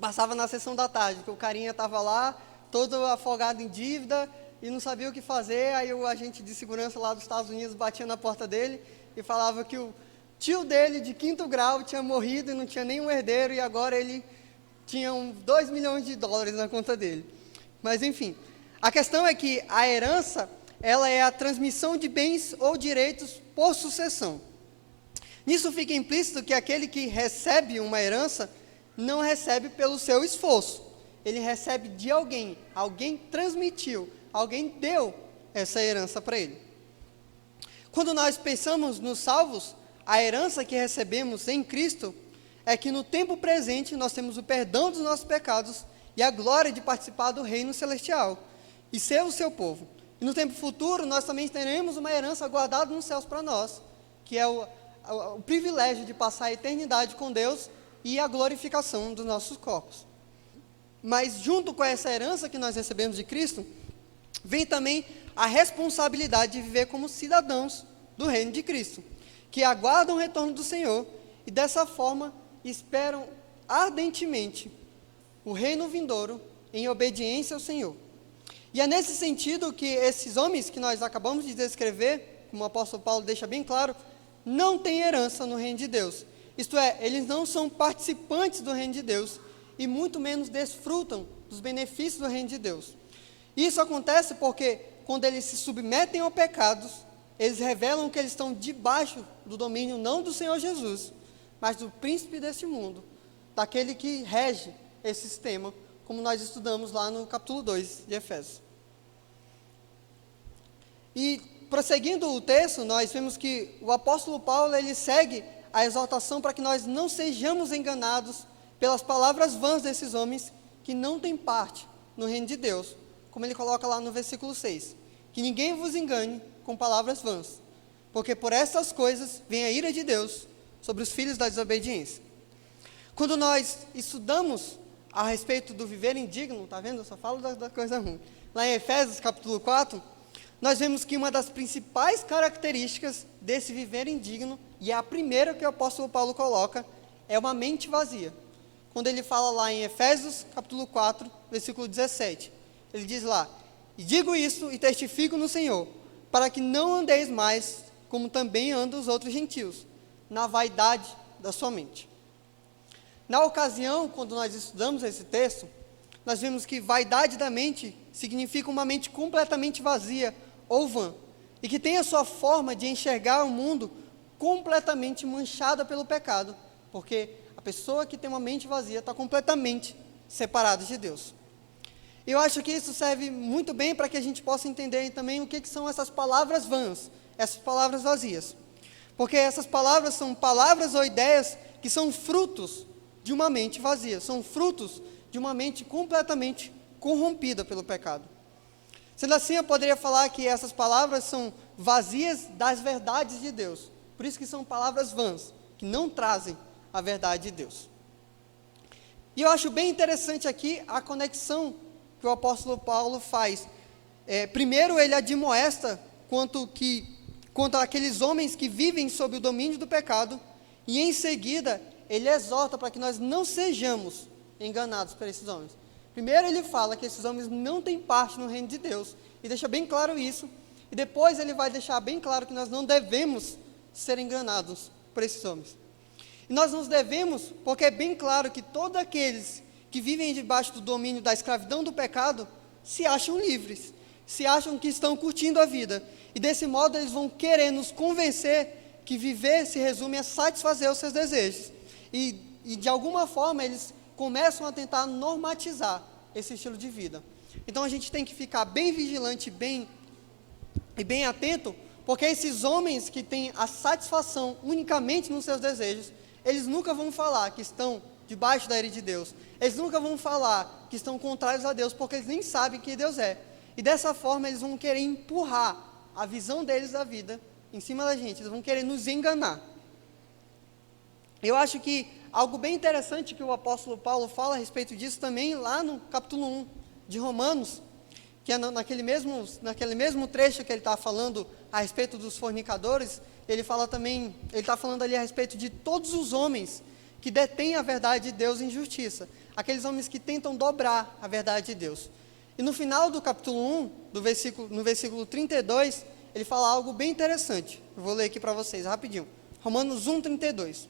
passava na sessão da tarde, que o carinha estava lá, todo afogado em dívida, e não sabia o que fazer, aí o agente de segurança lá dos Estados Unidos batia na porta dele e falava que o tio dele, de 5º grau, tinha morrido e não tinha nenhum herdeiro, e agora ele tinha $2 milhões na conta dele. Mas, enfim, a questão é que a herança, ela é a transmissão de bens ou direitos por sucessão. Nisso fica implícito que aquele que recebe uma herança não recebe pelo seu esforço. Ele recebe de alguém. Alguém transmitiu, alguém deu essa herança para ele. Quando nós pensamos nos salvos, a herança que recebemos em Cristo é que no tempo presente nós temos o perdão dos nossos pecados e a glória de participar do reino celestial e ser o seu povo. E no tempo futuro nós também teremos uma herança guardada nos céus para nós, que é o privilégio de passar a eternidade com Deus e a glorificação dos nossos corpos. Mas junto com essa herança que nós recebemos de Cristo, vem também a responsabilidade de viver como cidadãos do reino de Cristo, que aguardam o retorno do Senhor e dessa forma esperam ardentemente o reino vindouro em obediência ao Senhor. E é nesse sentido que esses homens que nós acabamos de descrever, como o apóstolo Paulo deixa bem claro, não têm herança no reino de Deus. Isto é, eles não são participantes do reino de Deus e muito menos desfrutam dos benefícios do reino de Deus. Isso acontece porque quando eles se submetem ao pecado, eles revelam que eles estão debaixo do domínio não do Senhor Jesus, mas do príncipe deste mundo, daquele que rege esse sistema, como nós estudamos lá no capítulo 2 de Efésios. E prosseguindo o texto, nós vemos que o apóstolo Paulo, ele segue a exortação para que nós não sejamos enganados pelas palavras vãs desses homens que não têm parte no reino de Deus, como ele coloca lá no versículo 6, que ninguém vos engane com palavras vãs, porque por essas coisas vem a ira de Deus sobre os filhos da desobediência. Quando nós estudamos a respeito do viver indigno, tá vendo? Eu só falo da coisa ruim. Lá em Efésios capítulo 4, nós vemos que uma das principais características desse viver indigno, e é a primeira que o apóstolo Paulo coloca, é uma mente vazia. Quando ele fala lá em Efésios capítulo 4, versículo 17, ele diz lá: e digo isso e testifico no Senhor, para que não andeis mais como também andam os outros gentios, na vaidade da sua mente. Na ocasião, quando nós estudamos esse texto, nós vimos que vaidade da mente significa uma mente completamente vazia ou vã, e que tem a sua forma de enxergar o mundo completamente manchada pelo pecado, porque a pessoa que tem uma mente vazia está completamente separada de Deus. Eu acho que isso serve muito bem para que a gente possa entender também o que são essas palavras vãs, essas palavras vazias. Porque essas palavras são palavras ou ideias que são frutos de uma mente vazia, são frutos de uma mente completamente corrompida pelo pecado. Sendo assim, eu poderia falar que essas palavras são vazias das verdades de Deus. Por isso que são palavras vãs, que não trazem a verdade de Deus. E eu acho bem interessante aqui a conexão que o apóstolo Paulo faz. Primeiro, ele admoesta quanto àqueles homens que vivem sob o domínio do pecado, E em seguida, ele exorta para que nós não sejamos enganados por esses homens. Primeiro ele fala que esses homens não têm parte no reino de Deus, e deixa bem claro isso. E depois ele vai deixar bem claro que nós não devemos ser enganados por esses homens. E nós nos devemos, porque é bem claro que todos aqueles que vivem debaixo do domínio da escravidão do pecado, se acham livres, se acham que estão curtindo a vida. E desse modo eles vão querer nos convencer que viver se resume a satisfazer os seus desejos. E de alguma forma eles começam a tentar normatizar esse estilo de vida. Então a gente tem que ficar bem vigilante e bem atento, porque esses homens que têm a satisfação unicamente nos seus desejos, eles nunca vão falar que estão debaixo da ira de Deus. Eles nunca vão falar que estão contrários a Deus, porque eles nem sabem quem Deus é. E dessa forma eles vão querer empurrar a visão deles da vida em cima da gente. Eles vão querer nos enganar. Eu acho que algo bem interessante que o apóstolo Paulo fala a respeito disso também, lá no capítulo 1 de Romanos, que é naquele mesmo trecho que ele está falando a respeito dos fornicadores, ele fala também, ele está falando ali a respeito de todos os homens que detêm a verdade de Deus em justiça, aqueles homens que tentam dobrar a verdade de Deus. E no final do capítulo 1, no versículo 32, ele fala algo bem interessante. Eu vou ler aqui para vocês, rapidinho. Romanos 1, 32.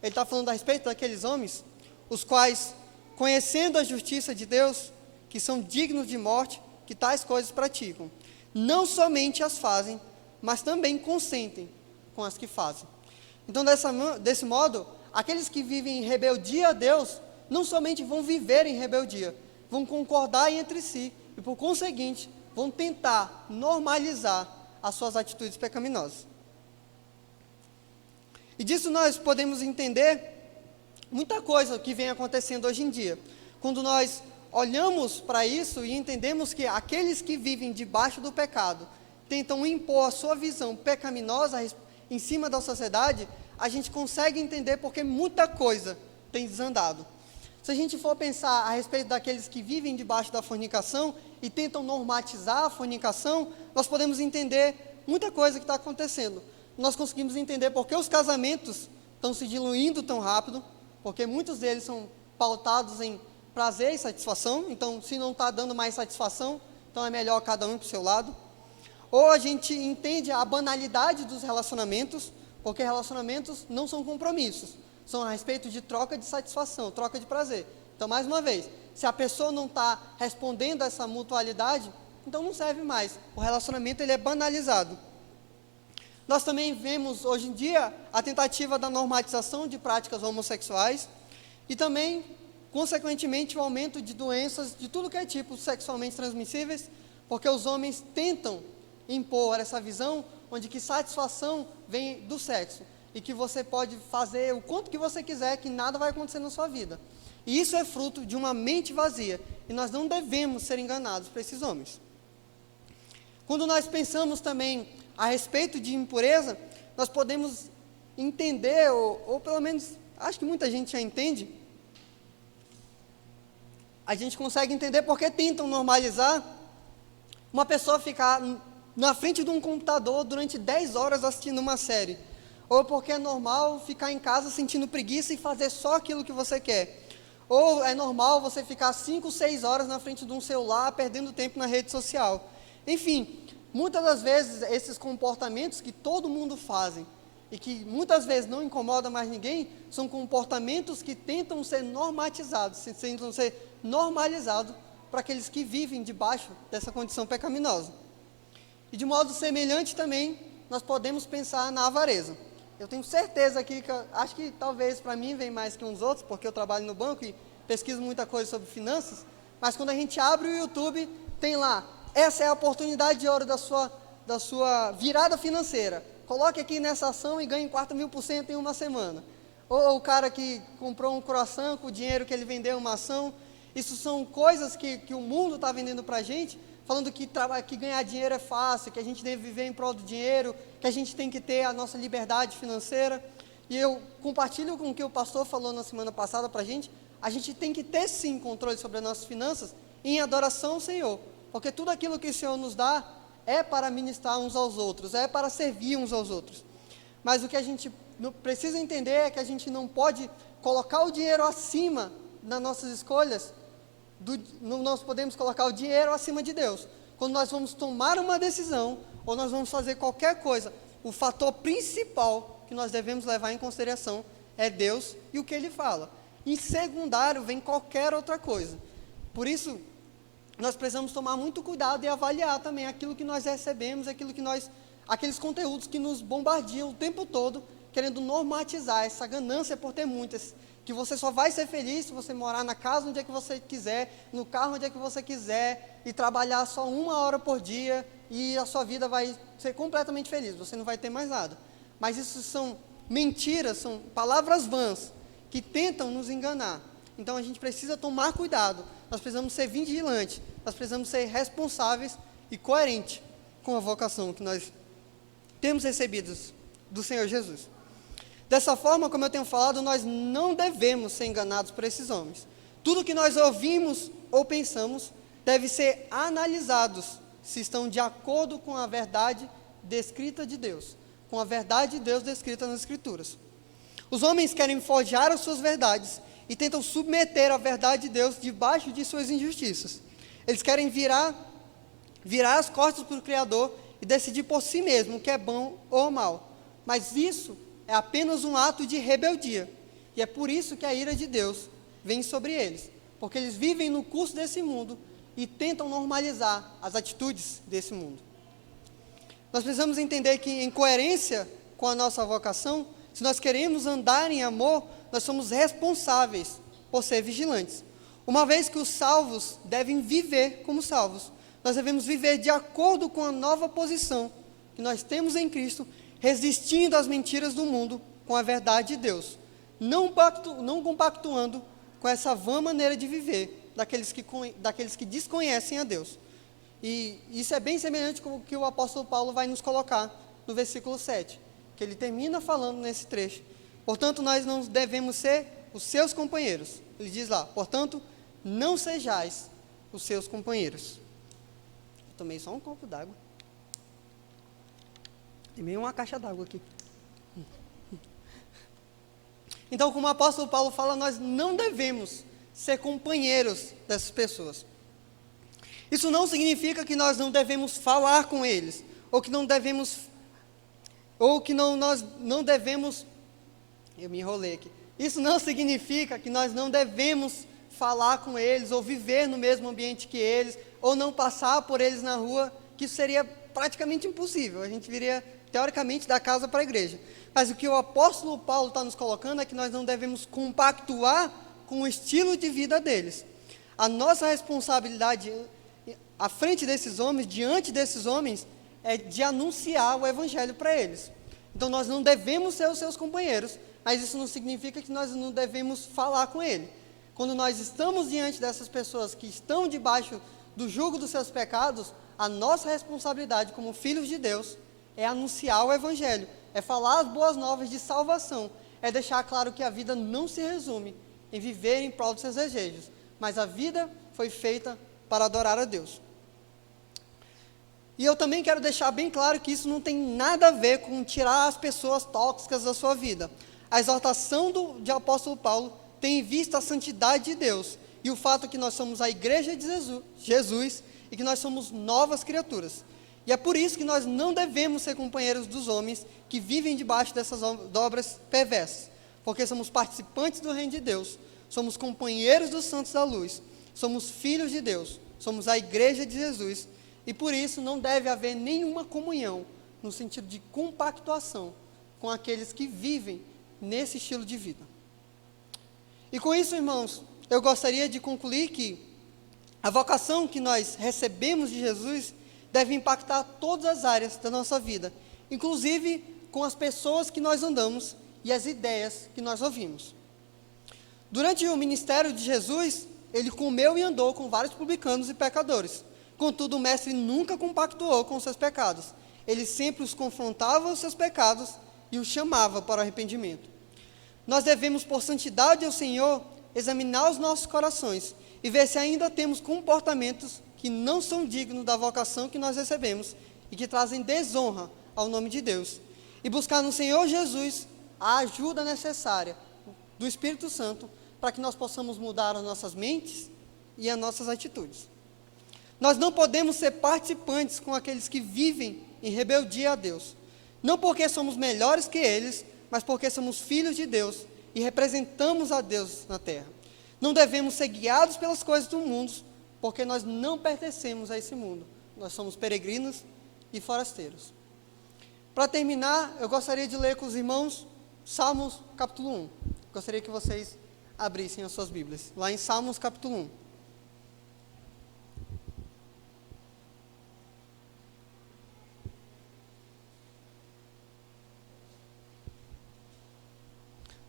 Ele está falando a respeito daqueles homens, os quais, conhecendo a justiça de Deus, que são dignos de morte, que tais coisas praticam. Não somente as fazem, mas também consentem com as que fazem. Então, desse modo, aqueles que vivem em rebeldia a Deus, não somente vão viver em rebeldia, vão concordar entre si, e por conseguinte, vão tentar normalizar as suas atitudes pecaminosas. E disso nós podemos entender muita coisa que vem acontecendo hoje em dia. Quando nós olhamos para isso e entendemos que aqueles que vivem debaixo do pecado tentam impor a sua visão pecaminosa em cima da sociedade, a gente consegue entender porque muita coisa tem desandado. Se a gente for pensar a respeito daqueles que vivem debaixo da fornicação e tentam normatizar a fornicação, nós podemos entender muita coisa que está acontecendo. Nós conseguimos entender porque os casamentos estão se diluindo tão rápido, porque muitos deles são pautados em prazer e satisfação. Então, se não está dando mais satisfação, então é melhor cada um para o seu lado. Ou a gente entende a banalidade dos relacionamentos, porque relacionamentos não são compromissos, são a respeito de troca de satisfação, troca de prazer. Então, mais uma vez, se a pessoa não está respondendo a essa mutualidade, então não serve mais. O relacionamento ele é banalizado. Nós também vemos hoje em dia a tentativa da normatização de práticas homossexuais e também, consequentemente, o aumento de doenças de tudo que é tipo sexualmente transmissíveis, porque os homens tentam impor essa visão onde que satisfação vem do sexo e que você pode fazer o quanto que você quiser, que nada vai acontecer na sua vida. E isso é fruto de uma mente vazia e nós não devemos ser enganados por esses homens. Quando nós pensamos também a respeito de impureza, nós podemos entender, ou pelo menos, acho que muita gente já entende, a gente consegue entender porque tentam normalizar uma pessoa ficar na frente de um computador durante 10 horas assistindo uma série, ou porque é normal ficar em casa sentindo preguiça e fazer só aquilo que você quer, ou é normal você ficar 5, 6 horas na frente de um celular perdendo tempo na rede social. Enfim, muitas das vezes, esses comportamentos que todo mundo faz e que muitas vezes não incomoda mais ninguém, são comportamentos que tentam ser normatizados, tentam ser normalizados para aqueles que vivem debaixo dessa condição pecaminosa. E de modo semelhante também, nós podemos pensar na avareza. Eu tenho certeza aqui, acho que talvez para mim vem mais que uns outros, porque eu trabalho no banco e pesquiso muita coisa sobre finanças, mas quando a gente abre o YouTube, tem lá, essa é a oportunidade de ouro da sua virada financeira. Coloque aqui nessa ação e ganhe 4.000% em uma semana. Ou o cara que comprou um croissant com o dinheiro que ele vendeu em uma ação. Isso são coisas que o mundo está vendendo para a gente, falando que ganhar dinheiro é fácil, que a gente deve viver em prol do dinheiro, que a gente tem que ter a nossa liberdade financeira. E eu compartilho com o que o pastor falou na semana passada para a gente tem que ter sim controle sobre as nossas finanças em adoração ao Senhor. Porque tudo aquilo que o Senhor nos dá é para ministrar uns aos outros, é para servir uns aos outros. Mas o que a gente precisa entender é que a gente não pode colocar o dinheiro acima das nossas escolhas, nós podemos colocar o dinheiro acima de Deus. Quando nós vamos tomar uma decisão, ou nós vamos fazer qualquer coisa, o fator principal que nós devemos levar em consideração é Deus e o que Ele fala. Em secundário vem qualquer outra coisa. Por isso, nós precisamos tomar muito cuidado e avaliar também aquilo que nós recebemos, aqueles conteúdos que nos bombardeam o tempo todo, querendo normatizar essa ganância por ter muitas, que você só vai ser feliz se você morar na casa onde é que você quiser, no carro onde é que você quiser, e trabalhar só 1 hora por dia, e a sua vida vai ser completamente feliz, você não vai ter mais nada. Mas isso são mentiras, são palavras vãs, que tentam nos enganar. Então a gente precisa tomar cuidado, nós precisamos ser vigilantes, nós precisamos ser responsáveis e coerentes com a vocação que nós temos recebido do Senhor Jesus. Dessa forma, como eu tenho falado, nós não devemos ser enganados por esses homens. Tudo que nós ouvimos ou pensamos deve ser analisados se estão de acordo com a verdade descrita de Deus, com a verdade de Deus descrita nas Escrituras. Os homens querem forjar as suas verdades e tentam submeter a verdade de Deus debaixo de suas injustiças. Eles querem virar as costas para o Criador e decidir por si mesmo o que é bom ou mal. Mas isso é apenas um ato de rebeldia. E é por isso que a ira de Deus vem sobre eles. Porque eles vivem no curso desse mundo e tentam normalizar as atitudes desse mundo. Nós precisamos entender que, em coerência com a nossa vocação, se nós queremos andar em amor, nós somos responsáveis por ser vigilantes. Uma vez que os salvos devem viver como salvos, nós devemos viver de acordo com a nova posição que nós temos em Cristo, resistindo às mentiras do mundo com a verdade de Deus, não compactuando com essa vã maneira de viver daqueles que desconhecem a Deus. E isso é bem semelhante com o que o apóstolo Paulo vai nos colocar no versículo 7, que ele termina falando nesse trecho. Portanto, nós não devemos ser os seus companheiros. Ele diz lá, portanto, não sejais os seus companheiros. Eu tomei só um copo d'água. Tem meio uma caixa d'água aqui. Então, como o apóstolo Paulo fala, nós não devemos ser companheiros dessas pessoas. Isso não significa que nós não devemos falar com eles, ou que nós não devemos, eu me enrolei aqui. Isso não significa que nós não devemos falar com eles, ou viver no mesmo ambiente que eles, ou não passar por eles na rua, que isso seria praticamente impossível. A gente viria, teoricamente, da casa para a igreja. Mas o que o apóstolo Paulo está nos colocando é que nós não devemos compactuar com o estilo de vida deles. A nossa responsabilidade à frente desses homens, diante desses homens, é de anunciar o evangelho para eles. Então nós não devemos ser os seus companheiros, mas isso não significa que nós não devemos falar com ele. Quando nós estamos diante dessas pessoas que estão debaixo do jugo dos seus pecados, a nossa responsabilidade como filhos de Deus é anunciar o evangelho, é falar as boas novas de salvação, é deixar claro que a vida não se resume em viver em prol dos seus desejos, mas a vida foi feita para adorar a Deus. E eu também quero deixar bem claro que isso não tem nada a ver com tirar as pessoas tóxicas da sua vida. A exortação de apóstolo Paulo tem em vista a santidade de Deus e o fato que nós somos a igreja de Jesus e que nós somos novas criaturas. E é por isso que nós não devemos ser companheiros dos homens que vivem debaixo dessas obras perversas, porque somos participantes do reino de Deus, somos companheiros dos santos da luz, somos filhos de Deus, somos a igreja de Jesus, e por isso não deve haver nenhuma comunhão, no sentido de compactuação, com aqueles que vivem nesse estilo de vida. E com isso, irmãos, eu gostaria de concluir que a vocação que nós recebemos de Jesus deve impactar todas as áreas da nossa vida, inclusive com as pessoas que nós andamos e as ideias que nós ouvimos. Durante o ministério de Jesus, ele comeu e andou com vários publicanos e pecadores. Contudo, o mestre nunca compactuou com os seus pecados. Ele sempre os confrontava os seus pecados e os chamava para o arrependimento. Nós devemos, por santidade ao Senhor, examinar os nossos corações e ver se ainda temos comportamentos que não são dignos da vocação que nós recebemos e que trazem desonra ao nome de Deus. E buscar no Senhor Jesus a ajuda necessária do Espírito Santo para que nós possamos mudar as nossas mentes e as nossas atitudes. Nós não podemos ser participantes com aqueles que vivem em rebeldia a Deus, não porque somos melhores que eles, mas porque somos filhos de Deus e representamos a Deus na terra. Não devemos ser guiados pelas coisas do mundo, porque nós não pertencemos a esse mundo. Nós somos peregrinos e forasteiros. Para terminar, eu gostaria de ler com os irmãos Salmos capítulo 1. Gostaria que vocês abrissem as suas Bíblias, lá em Salmos capítulo 1.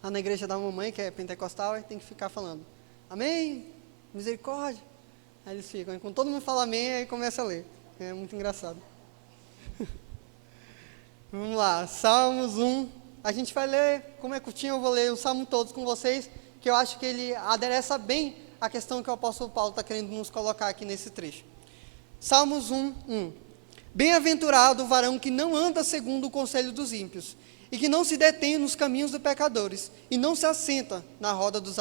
Lá na igreja da mamãe, que é pentecostal, tem que ficar falando, amém, misericórdia. Aí eles ficam, e quando todo mundo fala amém, aí começa a ler. É muito engraçado. Vamos lá, Salmos 1. A gente vai ler, como é curtinho, eu vou ler o Salmo todos com vocês, que eu acho que ele adereça bem a questão que o apóstolo Paulo está querendo nos colocar aqui nesse trecho. Salmos 1, 1. Bem-aventurado o varão que não anda segundo o conselho dos ímpios, e que não se detém nos caminhos dos pecadores, e não se assenta na roda dos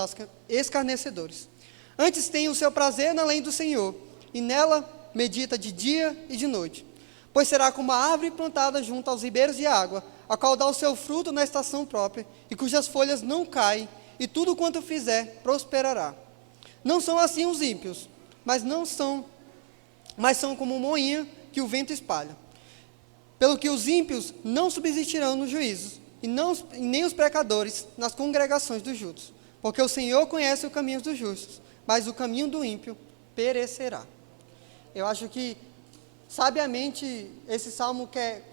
escarnecedores. Antes tem o seu prazer na lei do Senhor, e nela medita de dia e de noite. Pois será como a árvore plantada junto aos ribeiros de água, a qual dá o seu fruto na estação própria, e cujas folhas não caem, e tudo quanto fizer prosperará. Não são assim os ímpios, mas são como um moinho que o vento espalha. Pelo que os ímpios não subsistirão nos juízos, e nem os pecadores nas congregações dos justos. Porque o Senhor conhece o caminho dos justos, mas o caminho do ímpio perecerá. Eu acho que, sabiamente, esse salmo quer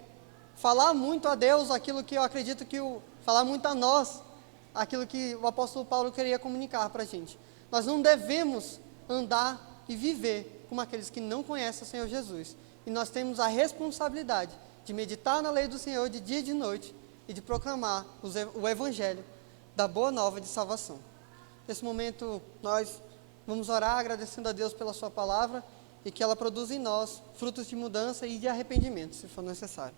falar muito a Deus aquilo que eu acredito que falar muito a nós, aquilo que o apóstolo Paulo queria comunicar para a gente. Nós não devemos andar e viver como aqueles que não conhecem o Senhor Jesus. E nós temos a responsabilidade de meditar na lei do Senhor de dia e de noite e de proclamar o Evangelho da boa nova de salvação. Nesse momento, nós vamos orar agradecendo a Deus pela sua palavra e que ela produza em nós frutos de mudança e de arrependimento, se for necessário.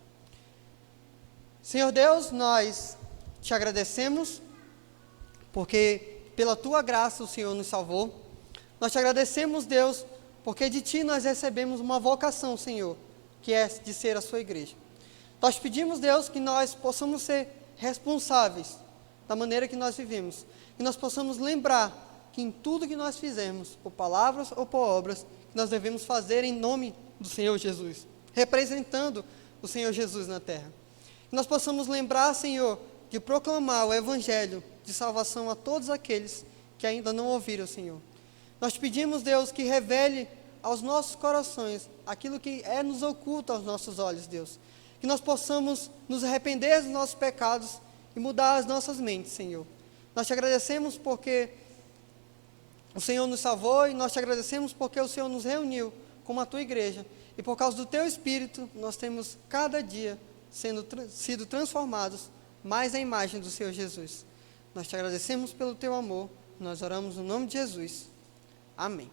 Senhor Deus, nós te agradecemos porque pela tua graça o Senhor nos salvou. Nós te agradecemos, Deus, porque de ti nós recebemos uma vocação, Senhor, que é de ser a sua igreja. Nós pedimos, Deus, que nós possamos ser responsáveis da maneira que nós vivemos, que nós possamos lembrar que em tudo que nós fizermos, por palavras ou por obras, nós devemos fazer em nome do Senhor Jesus, representando o Senhor Jesus na terra. Que nós possamos lembrar, Senhor, de proclamar o Evangelho de salvação a todos aqueles que ainda não ouviram, Senhor. Nós te pedimos, Deus, que revele aos nossos corações aquilo que nos oculto aos nossos olhos, Deus. Que nós possamos nos arrepender dos nossos pecados e mudar as nossas mentes, Senhor. Nós te agradecemos porque o Senhor nos salvou e nós te agradecemos porque o Senhor nos reuniu como a tua igreja. E por causa do teu Espírito, nós temos cada dia sido transformados mais à imagem do Senhor Jesus. Nós te agradecemos pelo teu amor. Nós oramos no nome de Jesus. Amém.